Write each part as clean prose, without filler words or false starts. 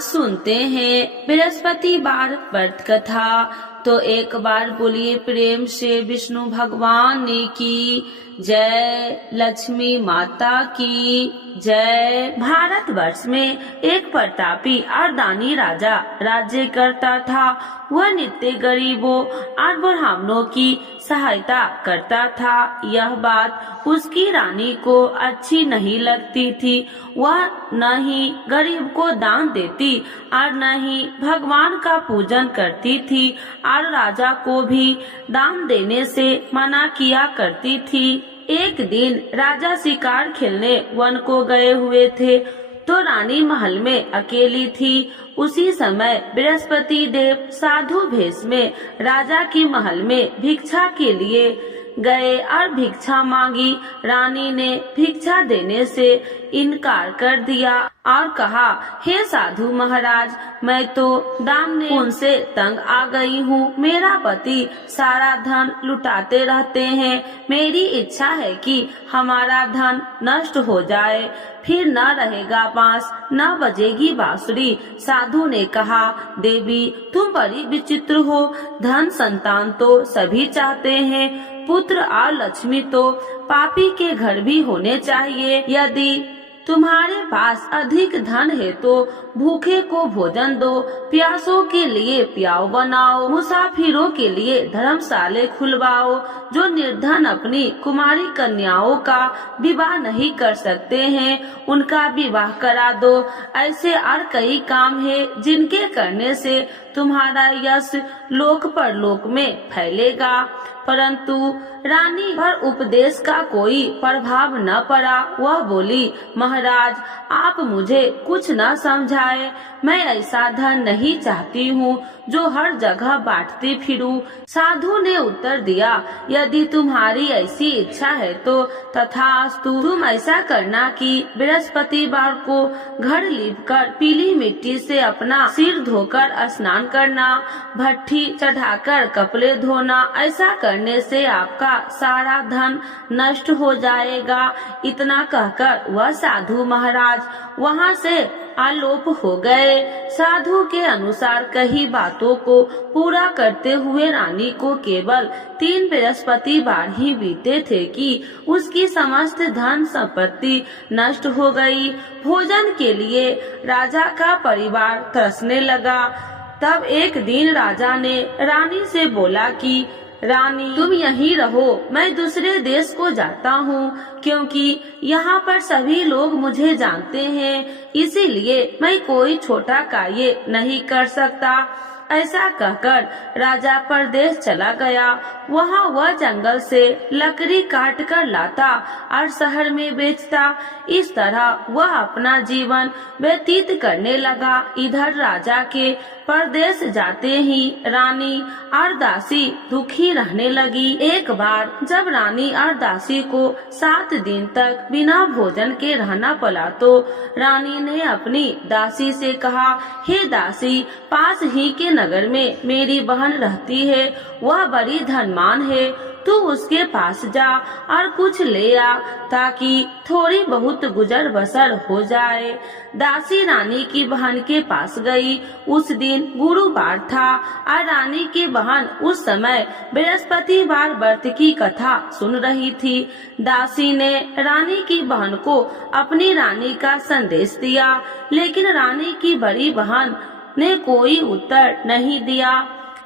आज सुनते हैं बृहस्पतिवार व्रत कथा। तो एक बार बोलिए प्रेम से विष्णु भगवान की जय, लक्ष्मी माता की जय। भारतवर्ष में एक प्रतापी और दानी राजा राज्य करता था। वह नित्य गरीबों और ब्राह्मणों की सहायता करता था। यह बात उसकी रानी को अच्छी नहीं लगती थी। वह न ही गरीब को दान देती और न ही भगवान का पूजन करती थी और राजा को भी दान देने से मना किया करती थी। एक दिन राजा शिकार खेलने वन को गए हुए थे तो रानी महल में अकेली थी। उसी समय बृहस्पति देव साधु भेष में राजा की महल में भिक्षा के लिए गए और भिक्षा मांगी। रानी ने भिक्षा देने से इनकार कर दिया और कहा, हे साधु महाराज, मैं तो दान पुण्य से तंग आ गई हूँ। मेरा पति सारा धन लुटाते रहते हैं। मेरी इच्छा है कि हमारा धन नष्ट हो जाए, फिर न रहेगा बांस, न बजेगी बांसुरी। साधु ने कहा, देवी तुम बड़ी विचित्र हो। धन संतान तो सभी चाहते हैं, पुत्र और लक्ष्मी तो पापी के घर भी होने चाहिए। यदि तुम्हारे पास अधिक धन है तो भूखे को भोजन दो, प्यासों के लिए प्याऊ बनाओ, मुसाफिरों के लिए धर्मशाले खुलवाओ। जो निर्धन अपनी कुमारी कन्याओं का विवाह नहीं कर सकते हैं उनका विवाह करा दो। ऐसे और कई काम है जिनके करने से तुम्हारा यश लोक परलोक में फैलेगा। परंतु रानी पर उपदेश का कोई प्रभाव न पड़ा। वह बोली, महाराज आप मुझे कुछ न समझाए। मैं ऐसा धन नहीं चाहती हूँ जो हर जगह बांटती फिरूं। साधु ने उत्तर दिया, यदि तुम्हारी ऐसी इच्छा है तो तथास्तु। तुम ऐसा करना कि बृहस्पतिवार को घर लीपकर पीली मिट्टी से अपना सिर धोकर स्नान करना, भट्ठी चढ़ाकर कपड़े धोना। ऐसा करने से आपका सारा धन नष्ट हो जाएगा। इतना कहकर वह साधु महाराज वहाँ से आलोप हो गए। साधु के अनुसार कही बातों को पूरा करते हुए रानी को केवल 3 बृहस्पतिवार ही बीते थे कि उसकी समस्त धन संपत्ति नष्ट हो गई। भोजन के लिए राजा का परिवार तरसने लगा। तब एक दिन राजा ने रानी से बोला कि रानी तुम यहीं रहो, मैं दूसरे देश को जाता हूँ, क्योंकि यहाँ पर सभी लोग मुझे जानते हैं, इसीलिए मैं कोई छोटा कार्य नहीं कर सकता। ऐसा कहकर राजा परदेश चला गया। वहाँ वह जंगल से लकड़ी काट कर लाता और शहर में बेचता। इस तरह वह अपना जीवन व्यतीत करने लगा। इधर राजा के परदेश जाते ही रानी और दासी दुखी रहने लगी। एक बार जब रानी और दासी को 7 दिन तक बिना भोजन के रहना पड़ा तो रानी ने अपनी दासी से कहा, हे दासी, पास ही के नगर में मेरी बहन रहती है, वह बड़ी धनवान है, तू उसके पास जा और कुछ ले आ ताकि थोड़ी बहुत गुजर बसर हो जाए। दासी रानी की बहन के पास गई। उस दिन गुरुवार था और रानी की बहन उस समय बृहस्पतिवार व्रत की कथा सुन रही थी। दासी ने रानी की बहन को अपनी रानी का संदेश दिया, लेकिन रानी की बड़ी बहन ने कोई उत्तर नहीं दिया।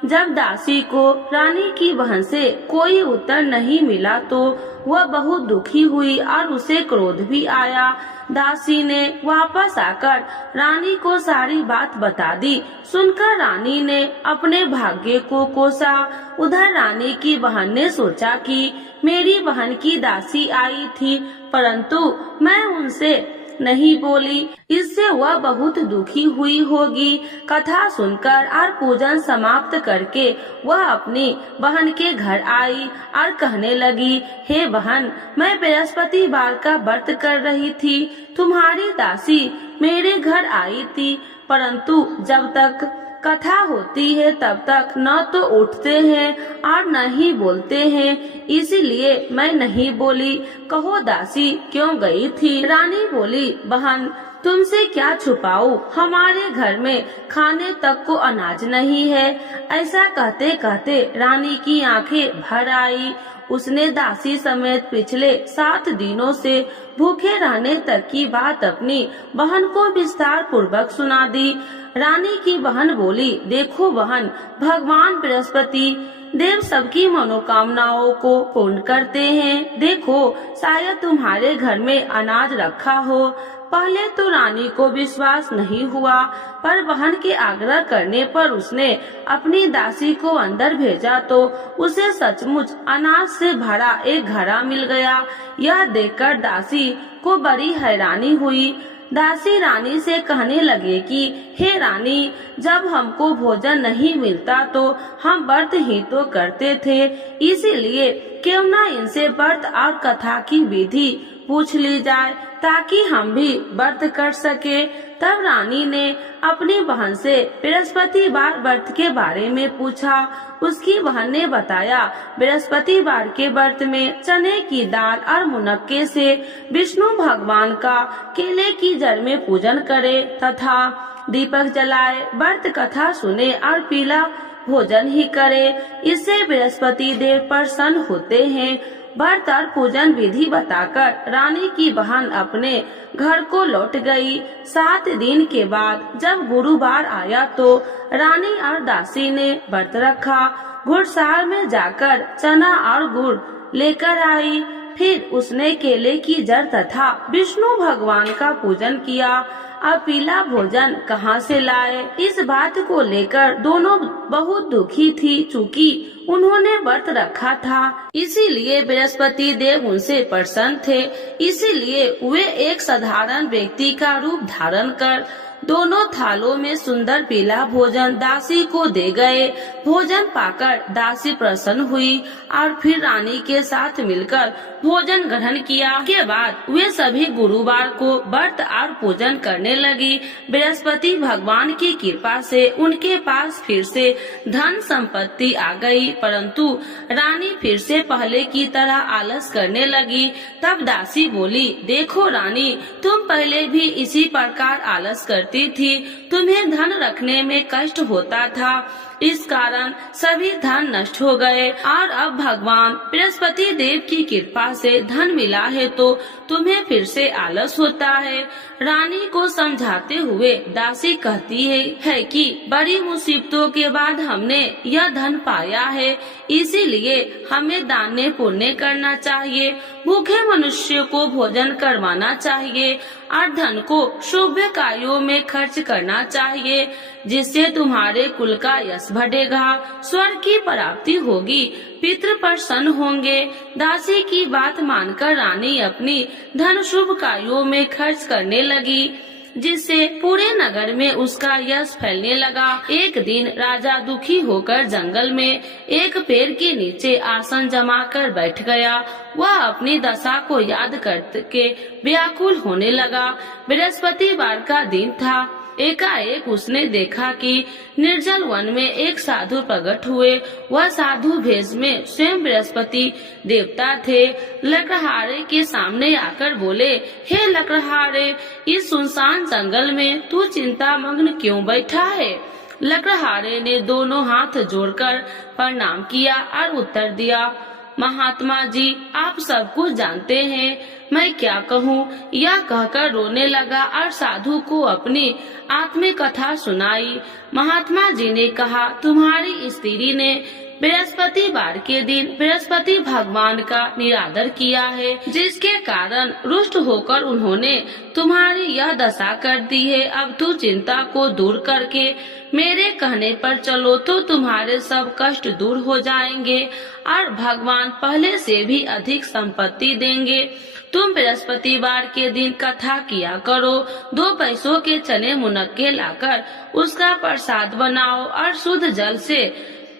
जब दासी को रानी की बहन से कोई उत्तर नहीं मिला तो वह बहुत दुखी हुई और उसे क्रोध भी आया। दासी ने वापस आकर रानी को सारी बात बता दी। सुनकर रानी ने अपने भाग्य को कोसा। उधर रानी की बहन ने सोचा कि मेरी बहन की दासी आई थी, परंतु मैं उनसे नहीं बोली, इससे वह बहुत दुखी हुई होगी। कथा सुनकर और पूजन समाप्त करके वह अपनी बहन के घर आई और कहने लगी, हे बहन, मैं बृहस्पतिवार का व्रत कर रही थी। तुम्हारी दासी मेरे घर आई थी, परंतु जब तक कथा होती है तब तक न तो उठते हैं और न ही बोलते हैं, इसीलिए मैं नहीं बोली। कहो दासी क्यों गई थी? रानी बोली, बहन तुमसे क्या छुपाऊं, हमारे घर में खाने तक को अनाज नहीं है। ऐसा कहते कहते रानी की आंखें भर आई। उसने दासी समेत पिछले 7 दिनों से भूखे रहने तक की बात अपनी बहन को विस्तार पूर्वक सुना दी। रानी की बहन बोली, देखो बहन, भगवान बृहस्पति देव सबकी मनोकामनाओं को पूर्ण करते हैं। देखो, शायद तुम्हारे घर में अनाज रखा हो। पहले तो रानी को विश्वास नहीं हुआ, पर बहन के आग्रह करने पर उसने अपनी दासी को अंदर भेजा तो उसे सचमुच अनाज से भरा एक घड़ा मिल गया। यह देखकर दासी को बड़ी हैरानी हुई। दासी रानी से कहने लगे कि हे रानी, जब हमको भोजन नहीं मिलता तो हम व्रत ही तो करते थे, इसीलिए क्यों न इनसे व्रत और कथा की विधि पूछ ली जाए ताकि हम भी व्रत कर सके। तब रानी ने अपनी बहन से बृहस्पतिवार व्रत के बारे में पूछा। उसकी बहन ने बताया, बृहस्पतिवार के व्रत में चने की दाल और मुनक्के से विष्णु भगवान का केले की जड़ में पूजन करे तथा दीपक जलाए, व्रत कथा सुने और पीला भोजन ही करे। इससे बृहस्पति देव प्रसन्न होते हैं। व्रत और पूजन विधि बताकर रानी की बहन अपने घर को लौट गई। 7 दिन के बाद जब गुरुवार आया तो रानी और दासी ने व्रत रखा। घुड़साल में जाकर चना और गुड़ लेकर आई। फिर उसने केले की जड़ तथा विष्णु भगवान का पूजन किया। अब पीला भोजन कहाँ से लाए, इस बात को लेकर दोनों बहुत दुखी थी, चूँकि उन्होंने व्रत रखा था। इसीलिए बृहस्पति देव उनसे प्रसन्न थे। इसीलिए वे एक साधारण व्यक्ति का रूप धारण कर दोनों थालों में सुंदर पीला भोजन दासी को दे गए। भोजन पाकर दासी प्रसन्न हुई और फिर रानी के साथ मिलकर भोजन ग्रहण किया। के बाद वे सभी गुरुवार को व्रत और पूजन करने लगी। बृहस्पति भगवान की कृपा से उनके पास फिर से धन संपत्ति आ गई, परंतु रानी फिर से पहले की तरह आलस करने लगी। तब दासी बोली, देखो रानी, तुम पहले भी इसी प्रकार आलस करती थी। तुम्हें धन रखने में कष्ट होता था, इस कारण सभी धन नष्ट हो गए और अब भगवान बृहस्पति देव की कृपा से धन मिला है तो तुम्हें फिर से आलस होता है। रानी को समझाते हुए दासी कहती है कि बड़ी मुसीबतों के बाद हमने यह धन पाया है, इसीलिए हमें दान पुण्य करना चाहिए, भूखे मनुष्य को भोजन करवाना चाहिए और धन को शुभ कार्यों में खर्च करना चाहिए, जिससे तुम्हारे कुल का यश बढ़ेगा, स्वर्ग की प्राप्ति होगी, पितृ प्रसन्न होंगे। दासी की बात मानकर रानी अपनी धन शुभ कार्यों में खर्च करने लगी, जिससे पूरे नगर में उसका यश फैलने लगा। एक दिन राजा दुखी होकर जंगल में एक पेड़ के नीचे आसन जमा कर बैठ गया। वह अपनी दशा को याद करके व्याकुल होने लगा। बृहस्पतिवार का दिन था। एकाएक उसने देखा कि निर्जल वन में एक साधु प्रकट हुए। वह साधु भेष में स्वयं बृहस्पति देवता थे। लकड़हारे के सामने आकर बोले, हे लकड़हारे, इस सुनसान जंगल में तू चिंता मग्न क्यों बैठा है? लकड़हारे ने दोनों हाथ जोड़कर प्रणाम किया और उत्तर दिया, महात्मा जी, आप सब कुछ जानते हैं, मैं क्या कहूँ। यह कहकर रोने लगा और साधु को अपनी आत्मिक कथा सुनाई। महात्मा जी ने कहा, तुम्हारी स्त्री ने बृहस्पतिवार के दिन बृहस्पति भगवान का निरादर किया है, जिसके कारण रुष्ट होकर उन्होंने तुम्हारी यह दशा कर दी है। अब तू चिंता को दूर करके मेरे कहने पर चलो तो तुम्हारे सब कष्ट दूर हो जाएंगे और भगवान पहले से भी अधिक संपत्ति देंगे। तुम बृहस्पतिवार के दिन कथा किया करो। 2 पैसों के चने मुनक्के लाकर उसका प्रसाद बनाओ और शुद्ध जल से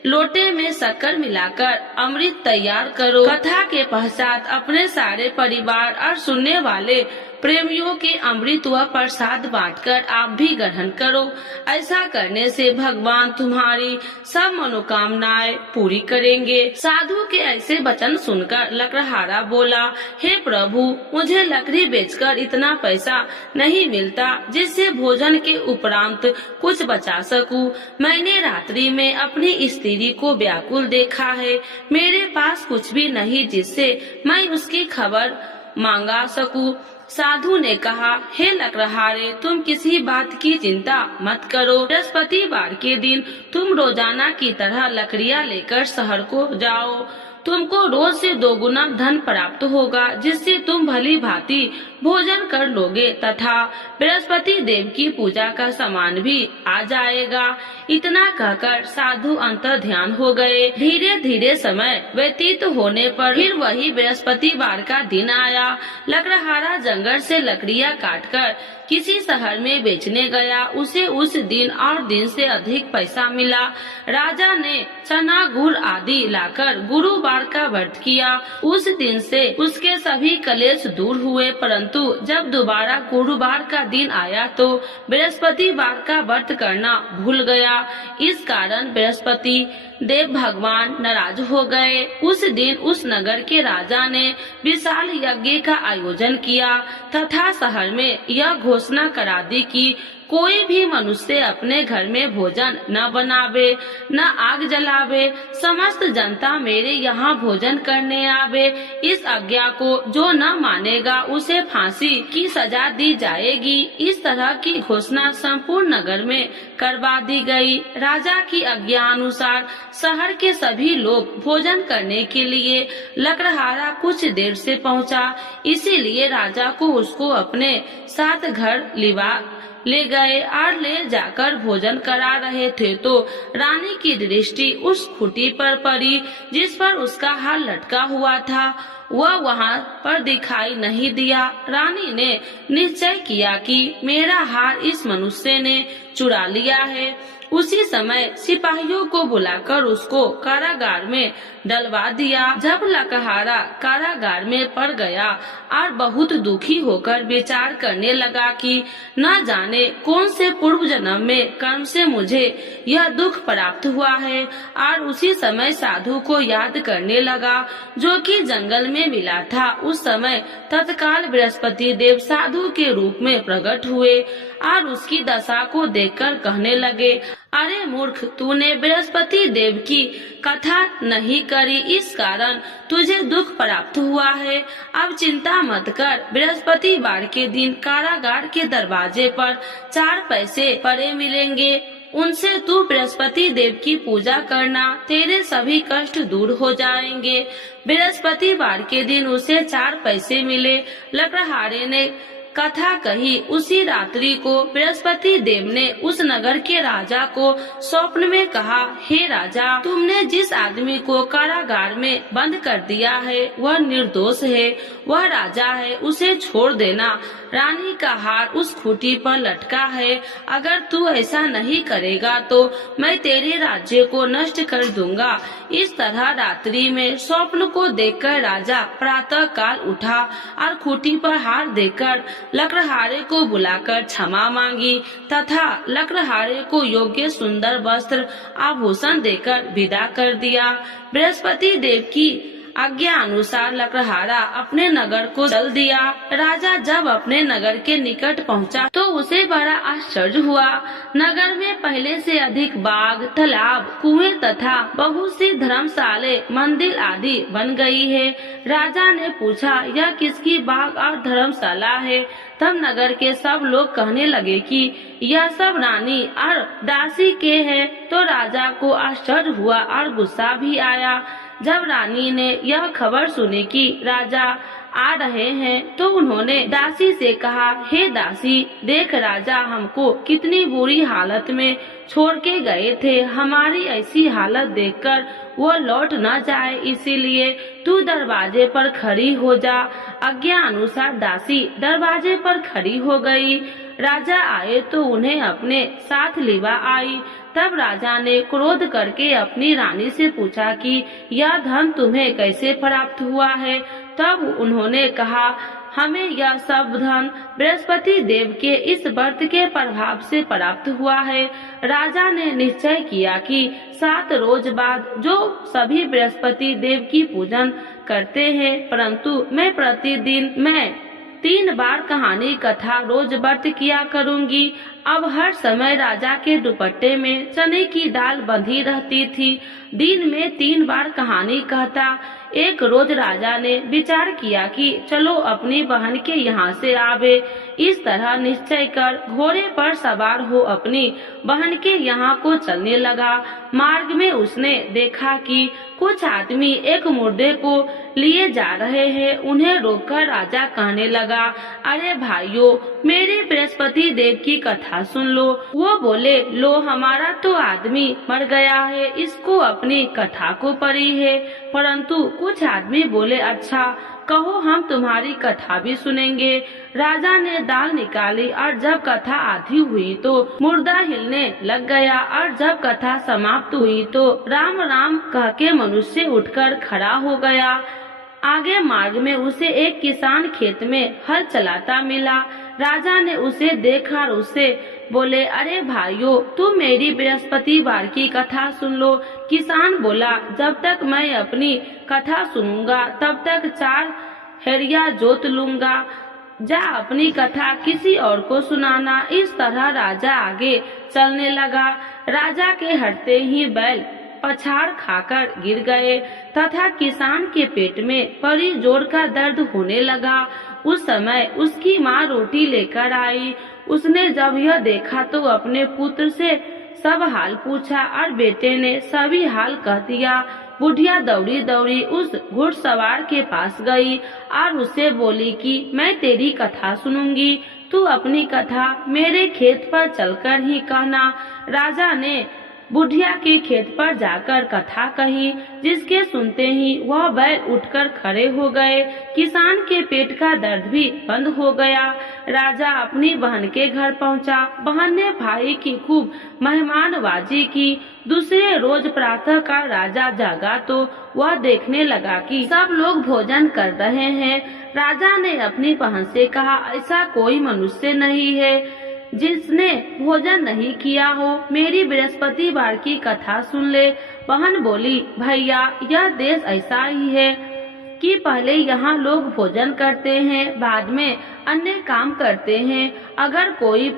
लोटे में शक्कर मिलाकर अमृत तैयार करो। कथा के पश्चात अपने सारे परिवार और सुनने वाले प्रेमियों के अमृत व प्रसाद बांटकर आप भी ग्रहण करो। ऐसा करने से भगवान तुम्हारी सब मनोकामनाएं पूरी करेंगे। साधु के ऐसे वचन सुनकर लकड़हारा बोला, हे प्रभु, मुझे लकड़ी बेचकर इतना पैसा नहीं मिलता जिससे भोजन के उपरांत कुछ बचा सकूं। मैंने रात्रि में अपनी स्त्री को व्याकुल देखा है। मेरे पास कुछ भी नहीं जिससे मैं उसकी खबर मांगा सकूं। साधु ने कहा, हे लकड़हारे, तुम किसी बात की चिंता मत करो। बृहस्पतिवार के दिन तुम रोजाना की तरह लकड़ियां लेकर शहर को जाओ। तुमको रोज से 2 गुना धन प्राप्त होगा, जिससे तुम भली भांति भोजन कर लोगे तथा बृहस्पति देव की पूजा का सामान भी आ जाएगा। इतना कहकर साधु अंतर ध्यान हो गए। धीरे धीरे समय व्यतीत होने पर फिर वही बृहस्पतिवार का दिन आया। लकड़हारा जंगल से लकड़ियां काटकर किसी शहर में बेचने गया। उसे उस दिन और दिन से अधिक पैसा मिला। राजा ने चना गुड़ आदि लाकर गुरुवार का व्रत किया। उस दिन से उसके सभी कलेश दूर हुए, परंतु जब दोबारा गुरुवार का दिन आया तो बृहस्पतिवार का व्रत करना भूल गया। इस कारण बृहस्पति देव भगवान नाराज हो गए। उस दिन उस नगर के राजा ने विशाल यज्ञ का आयोजन किया तथा शहर में यह घोषणा करा दी कि कोई भी मनुष्य अपने घर में भोजन न बनावे, न आग जलावे। समस्त जनता मेरे यहाँ भोजन करने आवे। इस आज्ञा को जो न मानेगा उसे फांसी की सजा दी जाएगी। इस तरह की घोषणा संपूर्ण नगर में करवा दी गई। राजा की आज्ञा अनुसार शहर के सभी लोग भोजन करने के लिए लकड़हारा कुछ देर से पहुँचा, इसीलिए राजा को उसको अपने साथ घर ले गए और ले जाकर भोजन करा रहे थे तो रानी की दृष्टि उस खूंटी पर पड़ी जिस पर उसका हार लटका हुआ था। वह वहाँ पर दिखाई नहीं दिया। रानी ने निश्चय किया कि मेरा हार इस मनुष्य ने चुरा लिया है। उसी समय सिपाहियों को बुलाकर उसको कारागार में डलवा दिया। जब लकड़हारा कारागार में पड़ गया और बहुत दुखी होकर विचार करने लगा कि न जाने कौन से पूर्व जन्म में कर्म से मुझे यह दुख प्राप्त हुआ है, और उसी समय साधु को याद करने लगा जो कि जंगल में मिला था। उस समय तत्काल बृहस्पति देव साधु के रूप में प्रकट हुए और उसकी दशा को देखकर कहने लगे, अरे मूर्ख, तूने बृहस्पति देव की कथा नहीं करी, इस कारण तुझे दुख प्राप्त हुआ है। अब चिंता मत कर। बृहस्पतिवार के दिन कारागार के दरवाजे पर 4 पैसे पड़े मिलेंगे। उनसे तू बृहस्पति देव की पूजा करना, तेरे सभी कष्ट दूर हो जाएंगे। बृहस्पतिवार के दिन उसे 4 पैसे मिले। लकड़हारे ने कथा कही। उसी रात्रि को बृहस्पति देव ने उस नगर के राजा को स्वप्न में कहा, हे राजा, तुमने जिस आदमी को कारागार में बंद कर दिया है वह निर्दोष है, वह राजा है, उसे छोड़ देना। रानी का हार उस खूंटी पर लटका है। अगर तू ऐसा नहीं करेगा तो मैं तेरे राज्य को नष्ट कर दूंगा। इस तरह रात्रि में स्वप्न को देखकर राजा प्रातः काल उठा और खूंटी पर हार देकर लकड़हारे को बुलाकर क्षमा मांगी तथा लकड़हारे को योग्य सुंदर वस्त्र आभूषण देकर विदा कर दिया। बृहस्पति देव की आज्ञा अनुसार लकड़हारा अपने नगर को चल दिया। राजा जब अपने नगर के निकट पहुंचा तो उसे बड़ा आश्चर्य हुआ। नगर में पहले से अधिक बाग, तालाब, कुएं तथा बहुत सी धर्मशाले, मंदिर आदि बन गई है। राजा ने पूछा, यह किसकी बाग और धर्मशाला है? तब नगर के सब लोग कहने लगे कि यह सब रानी और दासी के है। तो राजा को आश्चर्य हुआ और गुस्सा भी आया। जब रानी ने यह खबर सुनी कि राजा आ रहे हैं तो उन्होंने दासी से कहा, हे दासी, देख राजा हमको कितनी बुरी हालत में छोड़ के गए थे। हमारी ऐसी हालत देखकर वो लौट न जाए, इसीलिए तू दरवाजे पर खड़ी हो जा। आज्ञा अनुसार दासी दरवाजे पर खड़ी हो गई। राजा आए तो उन्हें अपने साथ लिवा आई। तब राजा ने क्रोध करके अपनी रानी से पूछा कि यह धन तुम्हें कैसे प्राप्त हुआ है? तब उन्होंने कहा, हमें यह सब धन बृहस्पति देव के इस व्रत के प्रभाव से प्राप्त हुआ है। राजा ने निश्चय किया कि 7 रोज बाद जो सभी बृहस्पति देव की पूजन करते हैं, परंतु मैं प्रतिदिन 3 बार कहानी कथा रोज व्रत किया करूंगी। अब हर समय राजा के दुपट्टे में चने की दाल बंधी रहती थी। दिन में 3 बार कहानी कहता। एक रोज राजा ने विचार किया कि चलो अपनी बहन के यहाँ से आवे। इस तरह निश्चय कर घोड़े पर सवार हो अपनी बहन के यहाँ को चलने लगा। मार्ग में उसने देखा कि कुछ आदमी एक मुर्दे को लिए जा रहे हैं। उन्हें रोककर राजा कहने लगा, अरे भाइयों, मेरे बृहस्पति देव की कथा सुन लो। वो बोले, लो हमारा तो आदमी मर गया है, इसको अपनी कथा को पड़ी है। परंतु कुछ आदमी बोले, अच्छा कहो, हम तुम्हारी कथा भी सुनेंगे। राजा ने दाल निकाली और जब कथा आधी हुई तो मुर्दा हिलने लग गया और जब कथा समाप्त हुई तो राम राम कह के मनुष्य उठकर खड़ा हो गया। आगे मार्ग में उसे एक किसान खेत में हल चलाता मिला। राजा ने उसे देखा और उससे बोले, अरे भाइयों, तुम मेरी बृहस्पतिवार की कथा सुन लो। किसान बोला, जब तक मैं अपनी कथा सुनूंगा तब तक 4 हेरिया जोत लूंगा। जा अपनी कथा किसी और को सुनाना। इस तरह राजा आगे चलने लगा। राजा के हटते ही बैल पछाड़ खाकर गिर गए तथा किसान के पेट में बड़ी जोर का दर्द होने लगा। उस समय उसकी माँ रोटी लेकर आई। उसने जब यह देखा तो अपने पुत्र से सब हाल पूछा और बेटे ने सभी हाल कह दिया। बुढ़िया दौड़ी दौड़ी उस घुड़सवार के पास गई और उससे बोली कि मैं तेरी कथा सुनूंगी, तू अपनी कथा मेरे खेत पर चलकर ही कहना। राजा ने बुढ़िया के खेत पर जाकर कथा कही, जिसके सुनते ही वह बैल उठकर खड़े हो गए। किसान के पेट का दर्द भी बंद हो गया। राजा अपनी बहन के घर पहुंचा। बहन ने भाई की खूब मेहमानबाजी की। दूसरे रोज प्रातः काल राजा जागा तो वह देखने लगा कि सब लोग भोजन कर रहे हैं। राजा ने अपनी बहन से कहा, ऐसा कोई मनुष्य नहीं है जिसने भोजन नहीं किया हो। मेरी बृहस्पतिवार की कथा सुन ले। बहन बोली, भैया, यह देश ऐसा ही है कि पहले यहाँ लोग भोजन करते हैं, बाद में अन्य काम करते हैं। अगर कोई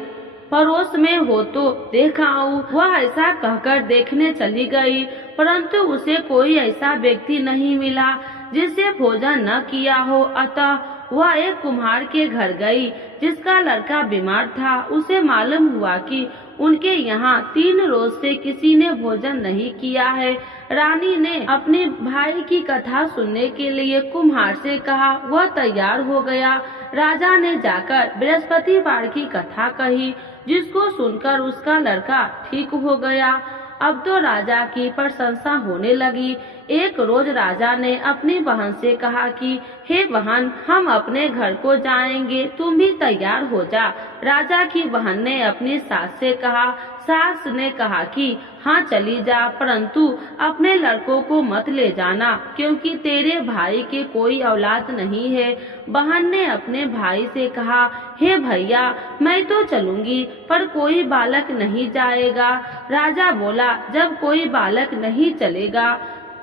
पड़ोस में हो तो देख आऊं। वह ऐसा कहकर देखने चली गई, परंतु उसे कोई ऐसा व्यक्ति नहीं मिला जिससे भोजन न किया हो। अतः वह एक कुम्हार के घर गई जिसका लड़का बीमार था। उसे मालूम हुआ कि उनके यहाँ 3 रोज से किसी ने भोजन नहीं किया है। रानी ने अपने भाई की कथा सुनने के लिए कुम्हार से कहा। वह तैयार हो गया। राजा ने जाकर बृहस्पतिवार की कथा कही, जिसको सुनकर उसका लड़का ठीक हो गया। अब तो राजा की प्रशंसा होने लगी। एक रोज राजा ने अपनी बहन से कहा कि हे बहन, हम अपने घर को जाएंगे, तुम भी तैयार हो जा। राजा की बहन ने अपनी सास से कहा। सास ने कहा कि हाँ चली जा, परंतु अपने लड़कों को मत ले जाना, क्योंकि तेरे भाई के कोई औलाद नहीं है। बहन ने अपने भाई से कहा, हे भैया, मैं तो चलूंगी, पर कोई बालक नहीं जाएगा। राजा बोला, जब कोई बालक नहीं चलेगा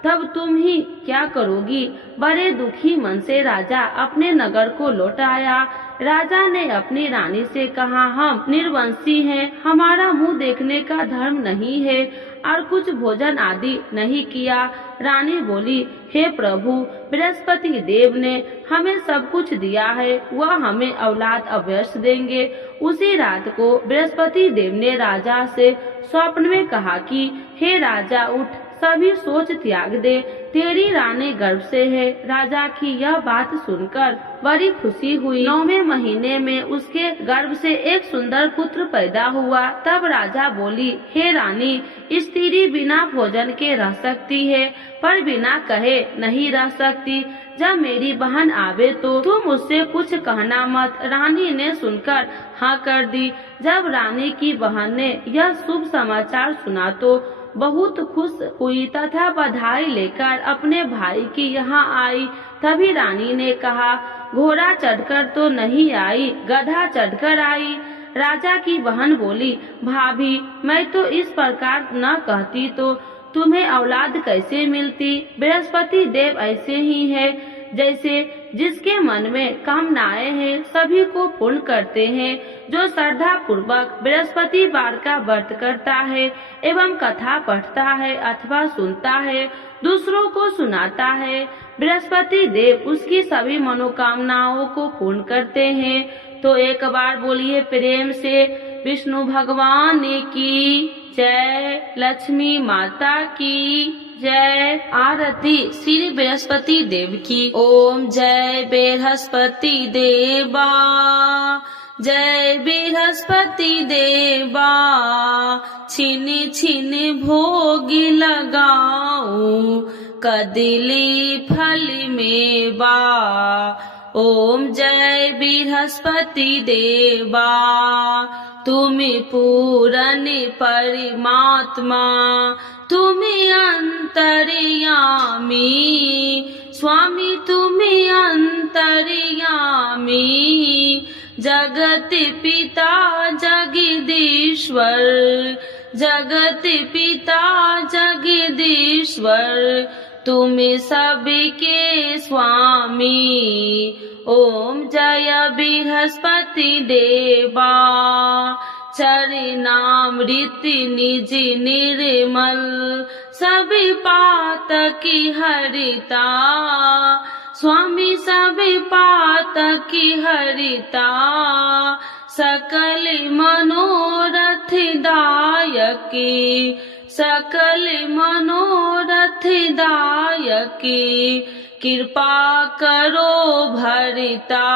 तब तुम ही क्या करोगी। बड़े दुखी मन से राजा अपने नगर को लौट आया। राजा ने अपनी रानी से कहा, हम निर्वंशी हैं, हमारा मुंह देखने का धर्म नहीं है और कुछ भोजन आदि नहीं किया। रानी बोली, हे प्रभु, बृहस्पति देव ने हमें सब कुछ दिया है, वह हमें औलाद अवश्य देंगे। उसी रात को बृहस्पति देव ने राजा से स्वप्न में कहा कि हे राजा, उठ, सभी सोच त्याग दे, तेरी रानी गर्भ से है। राजा की यह बात सुनकर बड़ी खुशी हुई। 9वें महीने में उसके गर्भ से एक सुंदर पुत्र पैदा हुआ। तब राजा बोली, हे रानी, स्त्री बिना भोजन के रह सकती है, पर बिना कहे नहीं रह सकती। जब मेरी बहन आवे तो तुम उससे कुछ कहना मत। रानी ने सुनकर हाँ कर दी। जब रानी की बहन ने यह शुभ समाचार सुना तो बहुत खुश हुई तथा बधाई लेकर अपने भाई की यहाँ आई। तभी रानी ने कहा, घोड़ा चढ़कर तो नहीं आई, गधा चढ़कर आई। राजा की बहन बोली, भाभी मैं तो इस प्रकार न कहती तो तुम्हें औलाद कैसे मिलती। बृहस्पति देव ऐसे ही है, जैसे जिसके मन में कामनाएं हैं सभी को पूर्ण करते हैं। जो श्रद्धा पूर्वक बृहस्पति वार का व्रत करता है एवं कथा पढ़ता है अथवा सुनता है, दूसरों को सुनाता है, बृहस्पति देव उसकी सभी मनोकामनाओं को पूर्ण करते हैं। तो एक बार बोलिए प्रेम से, विष्णु भगवान की जय, लक्ष्मी माता की जय। आरती श्री बृहस्पति देव की। ओम जय बृहस्पति देवा, जय बृहस्पति देवा, छिन छिन भोग लगाऊं कदली फल मेवा। ओम जय बृहस्पति देवा, तुम पूरन परमात्मा, तुम अंतर्यामी, स्वामी तुम अंतर्यामी, जगत पिता जगदीश्वर, जगत पिता जगदीश्वर, तुम सबके स्वामी। ओम जय बृहस्पति देवा, चरणामृत निज निर्मल, सभी पातकी हरिता, स्वामी सभी पातकी हरिता, सकल मनोरथ दायकी, सकल मनोरथ दायकी, कृपा करो भरिता।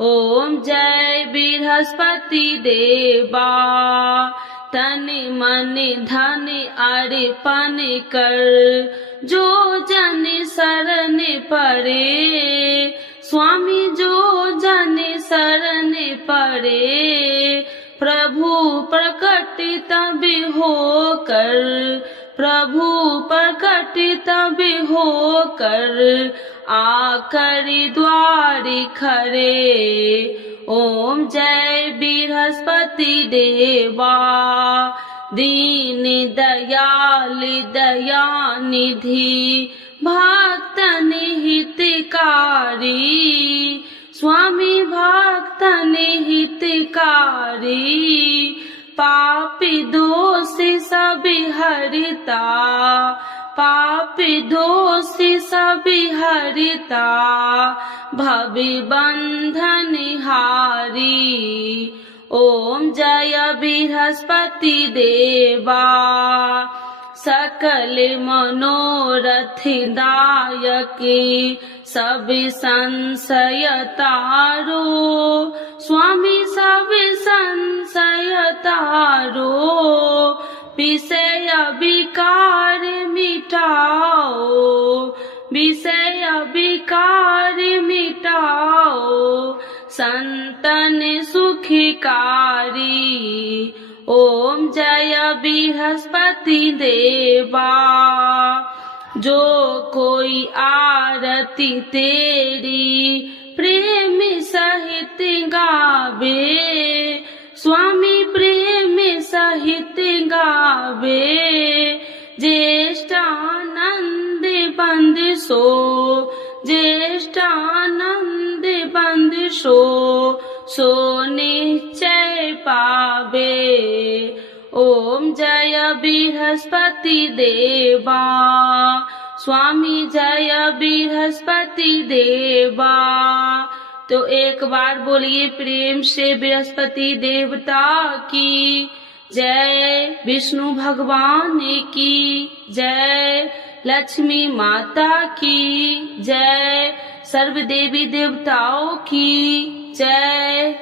ओम जय बृहस्पति देवा, तन मन धन अर्पण कर, जो जन शरण पड़े, स्वामी जो जन शरण पड़े, प्रभु प्रकट तब होकर, प्रभु प्रकट तब होकर, आकर द्वार खरे। ओम जय बृहस्पति देवा, दीन दयाल दया निधि, भक्तन हितकारी, स्वामी भक्तन हितकारी, पापी दोष सब हरिता, पापी दोष सब हरिता, भवि बंधन हारी। ओम जय बृहस्पति देवा, सकल मनोरथ दायकी, सब संशय तारो, स्वामी सब संशय तारो, विषय विकार मिटाओ, विषय विकार मिटाओ, संतन सुखकारी। ओम जय बृहस्पति देवा, जो कोई आरती तेरी प्रेम सहित गावे, स्वामी प्रेम सहित गावे, ज्येष्ठानंद बंद सो, ज्येष्ठानंद बंद सो, सो निश्चय पावे। ओम जय बृहस्पति देवा, स्वामी जय बृहस्पति देवा। तो एक बार बोलिए प्रेम से बृहस्पति देवता की जय, विष्णु भगवान की जय, लक्ष्मी माता की जय, सर्व देवी देवताओं की जय।